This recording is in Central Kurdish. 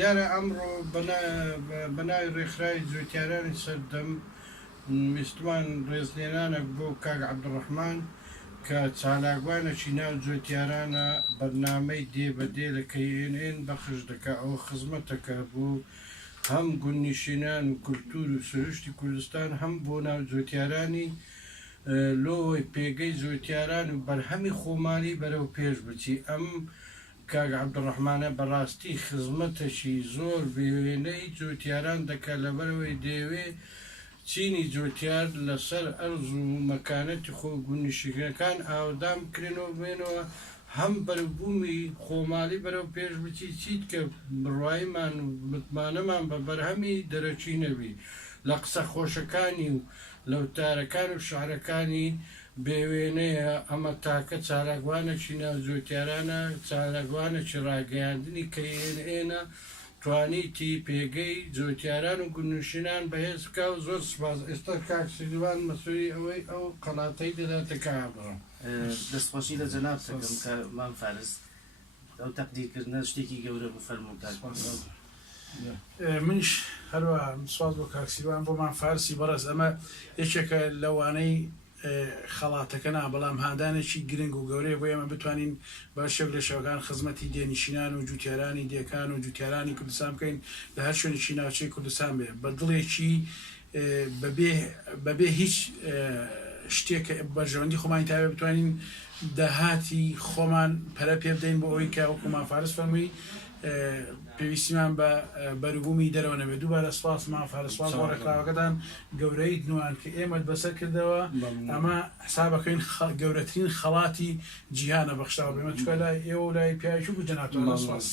دیارە ئەمڕۆ بەناوی ڕێکخراوی جوتیارانی سەردەم ویستمان ڕێزلێنانێک بۆ کاک عەبدوڕەحمان کە چالاکوانێکی ناو جوتیارانە بەرنامەی دێبەدێ لە KNN بەخش دەکات ئەوە خزمەتەکە بۆ هەم گوندنشینان و کولتور و سروشتی کوردستان هەم بۆ ناو جوتیارانی لۆی پێگەی جوتیاران و بەرهەمی خۆمانی بەرەو پێش بچی ئەم کاک عەبدوڕەحمانە بەڕاستی خزمەتێکی زۆر بێوێنەی جوتیاران دەکات لەبەرەوەی دەیەوێ چینی جوتیار لەسەر ئەرز و مەکانەتی خۆ گوندنشینەکان ئاودام بکرێنەوە بێنەوە هەم بەرەوبوومی خۆماڵی بەرەو پێش بچی چیت کە بڕواییمان و متمانەمان بە بەرهەمی دەرەچی نەبی لە قسە خۆشەکانی و لەوتارەکان و شعرەکانی بێوێنەیە ئەمە تاکە چالاکوانێکی ناو جوتیارانە چالاکوانێکی ڕاگەیاندنی KNN توانیتی پێگەی جوتیاران و گوندنشینان بەهێز بکە و زۆر سپاس ئێستا کاک سیروان مەسوولی ئەوەی ئەو قەڵاتەی دەداتە کابڕە دەستخۆشی لە جەناب سەکەم کە مام فارس ئەو تەقدیرکردنە شتێکی گەورە بفەرموو کاک منش هەروە سواز بۆ کاکسیوان بۆمان فارسی بەڕێز ئەمە یەکێکە لەوانەی خەڵاتەکە نا بەڵام هاندانێکی گرنگ و گەورەیە بۆ ئێمە بتوانین بە شێک لە شەوەکان خزمەتی دێنشینان و جوتیارانی دێکان و جوتیارانی کوردستان بکەین لە هەر شوێنێکی ناوچەی کوردستان بێ بە دڵێکی بەبێ هیچ شتێک بەرژەوەندی خۆمانی تاوێ بتوانین داهاتی خۆمان پەرە پێ بدەین بۆ ئەوەی کە وەکومان فارس فەرمووی پێویستیمان بە بەروبوومی دەرەوە نەبێت دووبارە سپاس مام فارس سپاس بۆ ڕێکخراوەکەتان گەورەی نوان کە ئێمە بەسەر کردەوە ئەمە حسابەکەین گەورەترین خەڵاتی جیهانە بەخشاوە بێمە چکە لای ئێوە لای پیاوێکی بوو جەنابتۆ سپاس.